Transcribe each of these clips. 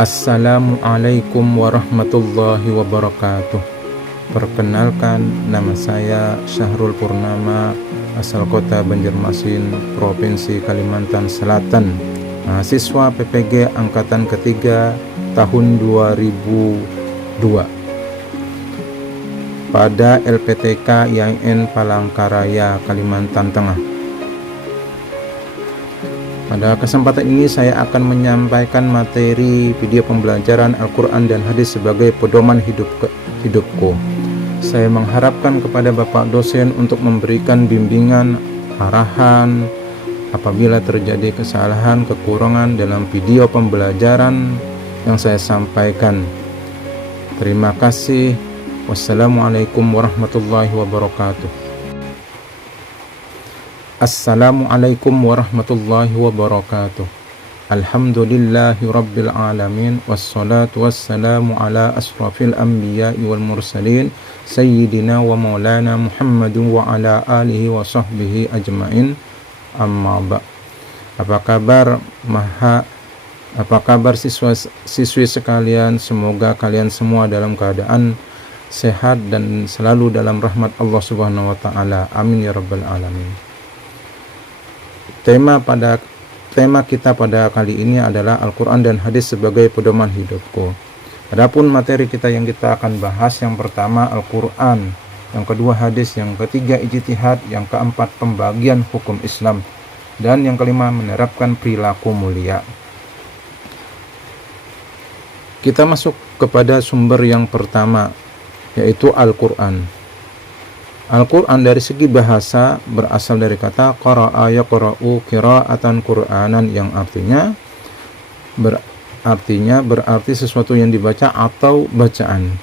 Assalamualaikum warahmatullahi wabarakatuh. Perkenalkan, nama saya Syahrul Purnama, asal kota Banjarmasin, Provinsi Kalimantan Selatan, mahasiswa PPG Angkatan Ketiga tahun 2002 pada LPTK IAIN Palangkaraya, Kalimantan Tengah. Pada kesempatan ini saya akan menyampaikan materi video pembelajaran Al-Quran dan Hadis sebagai pedoman hidupku. Saya mengharapkan kepada Bapak dosen untuk memberikan bimbingan, arahan apabila terjadi kesalahan, kekurangan dalam video pembelajaran yang saya sampaikan. Terima kasih. Wassalamualaikum warahmatullahi wabarakatuh. Assalamualaikum warahmatullahi wabarakatuh. Alhamdulillahi rabbil alamin, wassalatu wassalamu ala asrafil anbiya'i wal mursalin, sayyidina wa maulana Muhammadin wa ala alihi wa sahbihi ajmain. Amma ba'. Apa kabar siswi sekalian? Semoga kalian semua dalam keadaan sehat dan selalu dalam rahmat Allah Subhanahu wa taala. Amin ya rabbal alamin. Tema kita pada kali ini adalah Al-Quran dan Hadis sebagai pedoman hidupku. Adapun materi kita yang kita akan bahas, yang pertama Al-Quran, yang kedua Hadis, yang ketiga ijtihad, yang keempat pembagian hukum Islam, dan yang kelima menerapkan perilaku mulia. Kita masuk kepada sumber yang pertama, yaitu Al-Quran. Al-Quran dari segi bahasa berasal dari kata qara'a yaqra'u qira'atan Qur'anan, yang berarti sesuatu yang dibaca atau bacaan.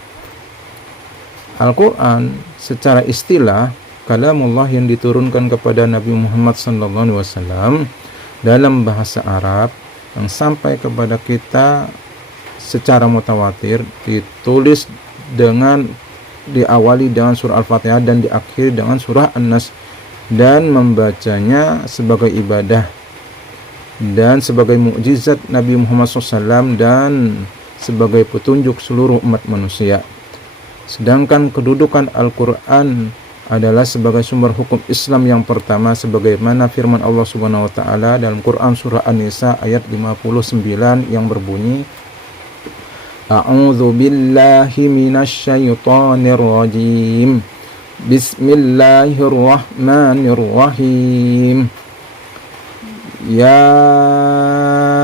Al-Quran secara istilah kalamullah yang diturunkan kepada Nabi Muhammad SAW dalam bahasa Arab yang sampai kepada kita secara mutawatir, ditulis diawali dengan surah Al-Fatihah dan diakhiri dengan surah An-Nas, dan membacanya sebagai ibadah dan sebagai mukjizat Nabi Muhammad SAW dan sebagai petunjuk seluruh umat manusia. Sedangkan kedudukan Al-Quran adalah sebagai sumber hukum Islam yang pertama, sebagaimana firman Allah Subhanahu wa taala dalam Quran surah An-Nisa ayat 59 yang berbunyi, A'udzu billahi minasy syaithanir rajim. Bismillahirrahmanirrahim. Ya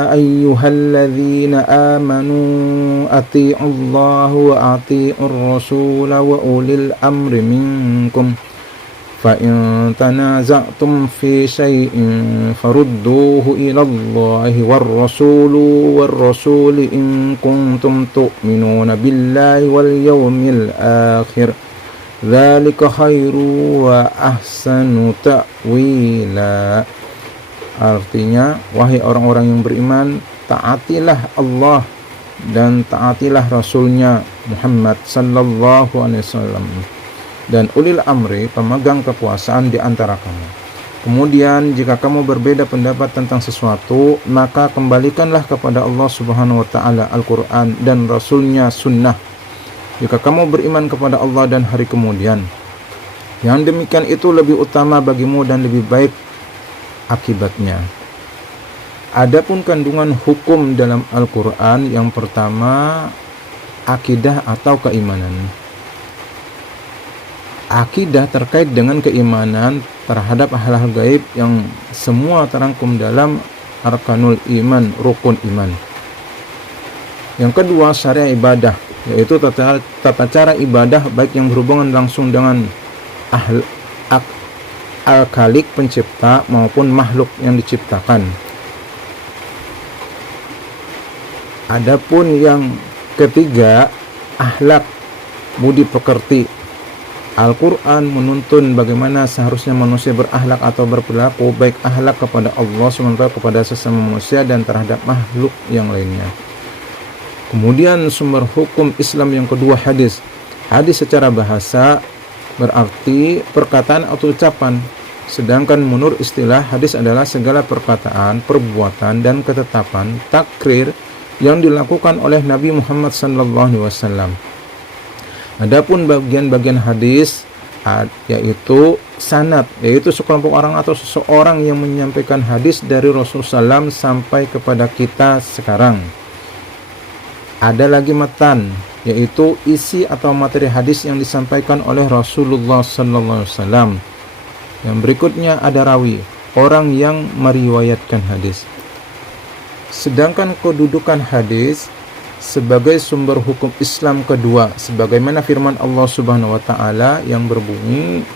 ayyuhalladzina amanu atti'ullaha wa atti'ur rasula wa ulil amri minkum. فَإِن تَنَازَعْتُمْ فِي شَيْءٍ فَرُدُّوهُ إِلَى اللَّهِ وَالرَّسُولِ إِن كُنتُمْ تُؤْمِنُونَ بِاللَّهِ وَالْيَوْمِ الْآخِرِ ذَلِكَ خَيْرٌ وَأَحْسَنُ تَأْوِيلًا. Artinya, wahai orang-orang yang beriman, taatilah Allah dan taatilah Rasulnya Muhammad sallallahu alaihi wasallam dan ulil amri, pemegang kekuasaan di antara kamu. Kemudian jika kamu berbeda pendapat tentang sesuatu, maka kembalikanlah kepada Allah Subhanahu wa taala Al-Quran dan Rasulnya Sunnah. Jika kamu beriman kepada Allah dan hari kemudian, yang demikian itu lebih utama bagimu dan lebih baik akibatnya. Adapun kandungan hukum dalam Al-Quran, yang pertama akidah atau keimanan. Akidah terkait dengan keimanan terhadap hal-hal gaib yang semua terangkum dalam arkanul iman, rukun iman. Yang kedua syariah ibadah, yaitu tata cara ibadah baik yang berhubungan langsung dengan al-khaliq pencipta maupun makhluk yang diciptakan. Adapun yang ketiga akhlak, budi pekerti. Al-Quran menuntun bagaimana seharusnya manusia berakhlak atau berperilaku, baik akhlak kepada Allah SWT, kepada sesama manusia, dan terhadap makhluk yang lainnya. Kemudian sumber hukum Islam yang kedua hadis. Hadis secara bahasa berarti perkataan atau ucapan, sedangkan menurut istilah hadis adalah segala perkataan, perbuatan, dan ketetapan, takrir yang dilakukan oleh Nabi Muhammad SAW. Adapun bagian-bagian hadis yaitu sanad, yaitu sekelompok orang atau seseorang yang menyampaikan hadis dari Rasulullah SAW sampai kepada kita sekarang. Ada lagi matan, yaitu isi atau materi hadis yang disampaikan oleh Rasulullah SAW. Yang berikutnya ada rawi, orang yang meriwayatkan hadis. Sedangkan kedudukan hadis sebagai sumber hukum Islam kedua, sebagaimana firman Allah Subhanahu wa taala yang berbunyi,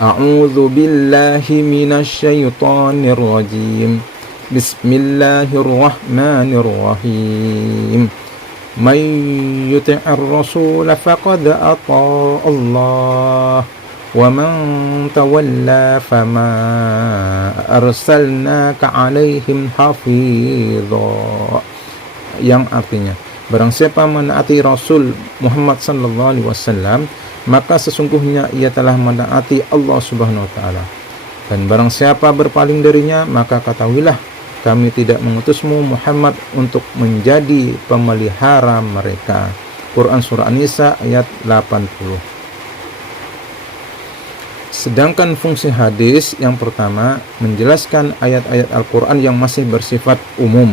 A'udzu billahi minasyaitonir rajim. Bismillahirrahmanirrahim. May yuti'ir rasul faqad ata'a Allah. Wa man tawalla fama arsalnaka 'alaihim hafidha. Yang artinya, barang siapa menaati Rasul Muhammad SAW, maka sesungguhnya ia telah menaati Allah Subhanahu wa taala. Dan barang siapa berpaling darinya, maka ketahuilah kami tidak mengutusmu Muhammad untuk menjadi pemelihara mereka. Quran Surah An-Nisa ayat 80. Sedangkan fungsi hadis yang pertama menjelaskan ayat-ayat Al-Quran yang masih bersifat umum.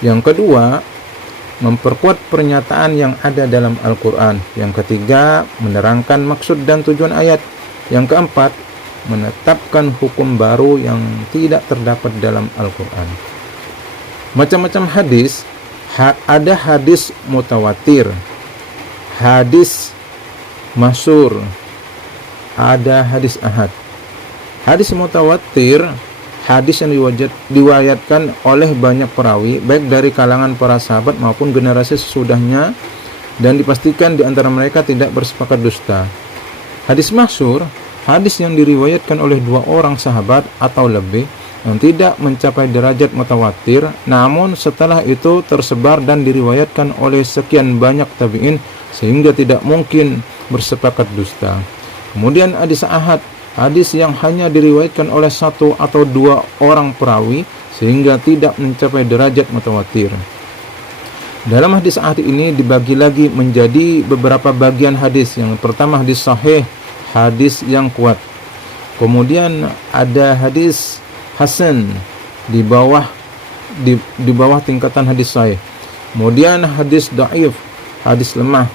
Yang kedua, memperkuat pernyataan yang ada dalam Al-Quran. Yang ketiga, menerangkan maksud dan tujuan ayat. Yang keempat, menetapkan hukum baru yang tidak terdapat dalam Al-Quran. Macam-macam hadis, ada hadis mutawatir, hadis masyhur, ada hadis ahad. Hadis mutawatir, hadis yang diwayatkan oleh banyak perawi, baik dari kalangan para sahabat maupun generasi sesudahnya, dan dipastikan di antara mereka tidak bersepakat dusta. Hadis masyhur, hadis yang diriwayatkan oleh 2 orang sahabat atau lebih, yang tidak mencapai derajat mutawatir, namun setelah itu tersebar dan diriwayatkan oleh sekian banyak tabi'in, sehingga tidak mungkin bersepakat dusta. Kemudian hadis ahad, hadis yang hanya diriwayatkan oleh 1 atau 2 orang perawi sehingga tidak mencapai derajat mutawatir. Dalam hadis ahad ini dibagi lagi menjadi beberapa bagian hadis. Yang pertama hadis sahih, hadis yang kuat. Kemudian ada hadis hasan di bawah tingkatan hadis sahih. Kemudian hadis dhaif, hadis lemah.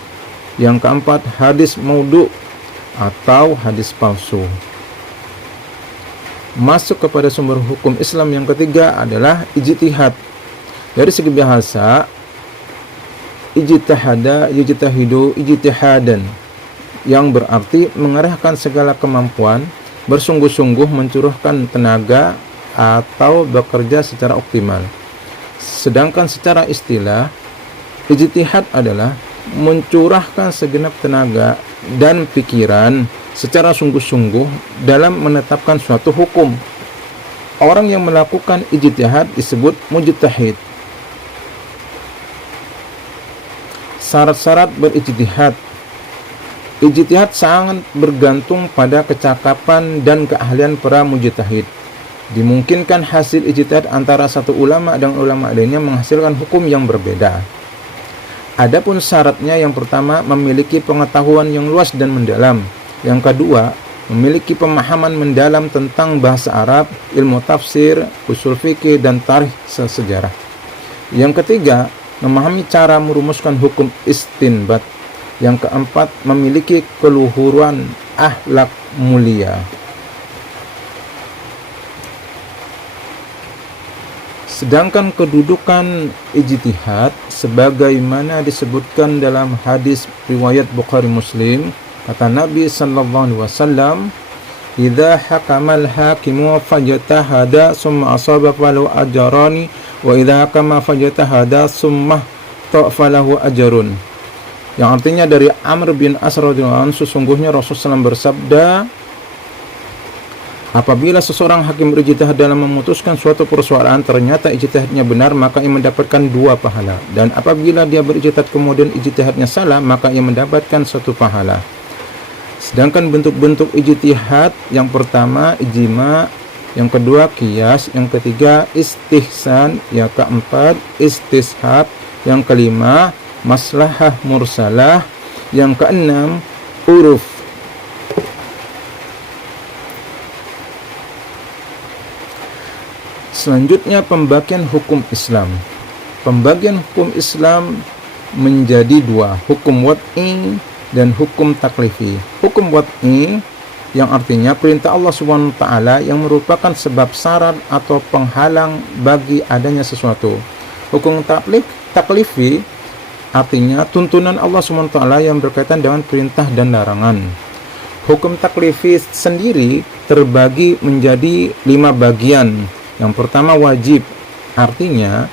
Yang keempat hadis maudhu atau hadis palsu. Masuk kepada sumber hukum Islam yang ketiga adalah ijtihad. Dari segi bahasa, ijtihada yujtahidu ijtihadan, yang berarti mengerahkan segala kemampuan, bersungguh-sungguh mencurahkan tenaga atau bekerja secara optimal. Sedangkan secara istilah, ijtihad adalah mencurahkan segenap tenaga dan pikiran secara sungguh-sungguh dalam menetapkan suatu hukum. Orang yang melakukan ijtihad disebut mujtahid. Syarat-syarat berijtihad. Ijtihad sangat bergantung pada kecakapan dan keahlian para mujtahid. Dimungkinkan hasil ijtihad antara satu ulama dan ulama lainnya menghasilkan hukum yang berbeda. Adapun syaratnya, yang pertama memiliki pengetahuan yang luas dan mendalam. Yang kedua, memiliki pemahaman mendalam tentang bahasa Arab, ilmu tafsir, usul fikih, dan tarikh sejarah. Yang ketiga, memahami cara merumuskan hukum istinbat. Yang keempat, memiliki keluhuran akhlak mulia. Sedangkan kedudukan ijtihad sebagaimana disebutkan dalam hadis riwayat Bukhari Muslim, kata Nabi sallallahu alaihi wasallam, "Idza hakamal hakimu fajtahada summa asaba falahu ajrani wa idza hakama fajtahada summa falahu ajrun." Yang artinya dari Amr bin As radhiyallahu anhu, sesungguhnya Rasulullah SAW bersabda, apabila seseorang hakim berijtihad dalam memutuskan suatu persoalan, ternyata ijtihadnya benar, maka ia mendapatkan 2 pahala. Dan apabila dia berijtihad kemudian ijtihadnya salah, maka ia mendapatkan 1 pahala. Sedangkan bentuk-bentuk ijtihad, yang pertama ijma, yang kedua qiyas, yang ketiga istihsan, yang keempat istishab, yang kelima maslahah mursalah, yang keenam uruf. Selanjutnya pembagian hukum Islam. Pembagian hukum Islam menjadi dua, hukum wad'i dan hukum taklifi. Hukum wad'i yang artinya perintah Allah SWT yang merupakan sebab syarat atau penghalang bagi adanya sesuatu. Hukum taklifi artinya tuntunan Allah SWT yang berkaitan dengan perintah dan larangan. Hukum taklifi sendiri terbagi menjadi 5 bagian. Yang pertama wajib, artinya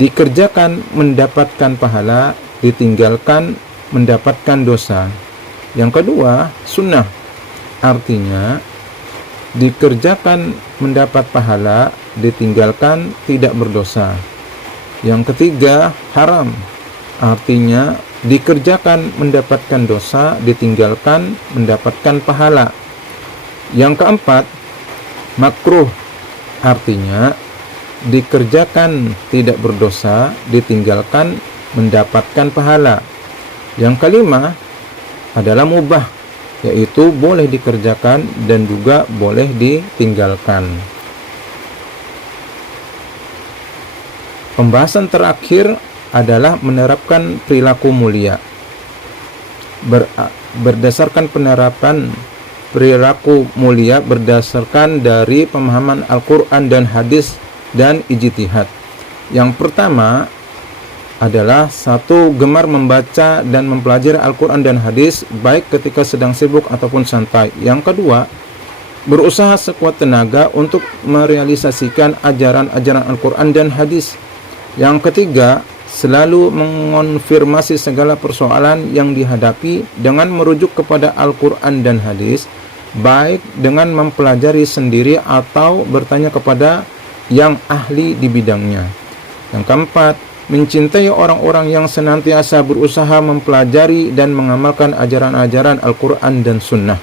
dikerjakan mendapatkan pahala, ditinggalkan mendapatkan dosa. Yang kedua sunnah, artinya dikerjakan mendapat pahala, ditinggalkan tidak berdosa. Yang ketiga haram, artinya dikerjakan mendapatkan dosa, ditinggalkan mendapatkan pahala. Yang keempat makruh, artinya dikerjakan tidak berdosa, ditinggalkan mendapatkan pahala. Yang kelima adalah mubah, yaitu boleh dikerjakan dan juga boleh ditinggalkan. Pembahasan terakhir adalah menerapkan perilaku mulia. Berdasarkan penerapan perilaku mulia berdasarkan dari pemahaman Al-Quran dan hadis dan ijtihad. Yang pertama adalah satu, gemar membaca dan mempelajari Al-Quran dan hadis baik ketika sedang sibuk ataupun santai. Yang kedua, berusaha sekuat tenaga untuk merealisasikan ajaran-ajaran Al-Quran dan hadis. Yang ketiga, selalu mengonfirmasi segala persoalan yang dihadapi dengan merujuk kepada Al-Quran dan hadis, baik dengan mempelajari sendiri atau bertanya kepada yang ahli di bidangnya. Yang keempat, mencintai orang-orang yang senantiasa berusaha mempelajari dan mengamalkan ajaran-ajaran Al-Quran dan Sunnah.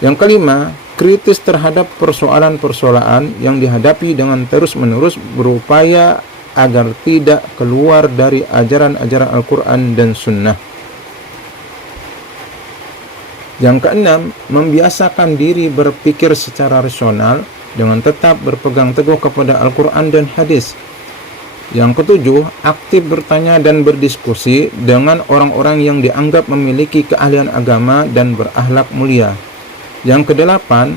Yang kelima, kritis terhadap persoalan-persoalan yang dihadapi dengan terus-menerus berupaya agar tidak keluar dari ajaran-ajaran Al-Quran dan Sunnah. Yang keenam, membiasakan diri berpikir secara rasional dengan tetap berpegang teguh kepada Al-Quran dan hadis. Yang ketujuh, aktif bertanya dan berdiskusi dengan orang-orang yang dianggap memiliki keahlian agama dan berakhlak mulia. Yang kedelapan,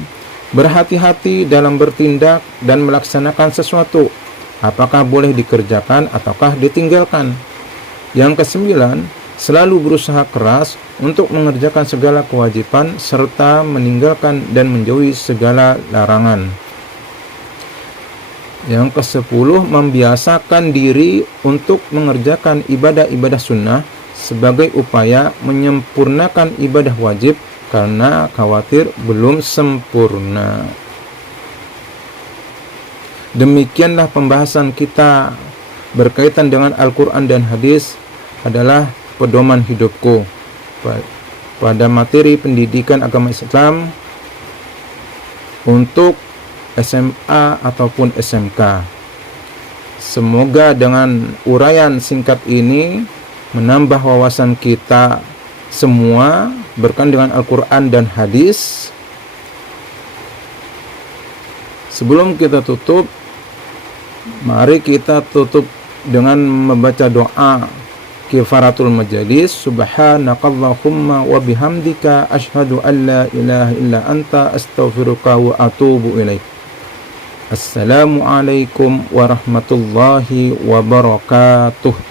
berhati-hati dalam bertindak dan melaksanakan sesuatu, apakah boleh dikerjakan ataukah ditinggalkan. Yang kesembilan, selalu berusaha keras untuk mengerjakan segala kewajiban serta meninggalkan dan menjauhi segala larangan. Yang kesepuluh, membiasakan diri untuk mengerjakan ibadah-ibadah sunnah sebagai upaya menyempurnakan ibadah wajib karena khawatir belum sempurna. Demikianlah pembahasan kita berkaitan dengan Al-Quran dan hadis adalah pedoman hidupku pada materi pendidikan agama Islam untuk SMA ataupun SMK. Semoga dengan uraian singkat ini menambah wawasan kita semua berkaitan dengan Al-Quran dan hadis. Sebelum kita tutup, mari kita tutup dengan membaca doa kifaratul majalis. Subhanakallahumma wa bihamdika asyhadu an la ilaha illa anta astaghfiruka wa atubu ilaik. Assalamualaikum warahmatullahi wabarakatuh.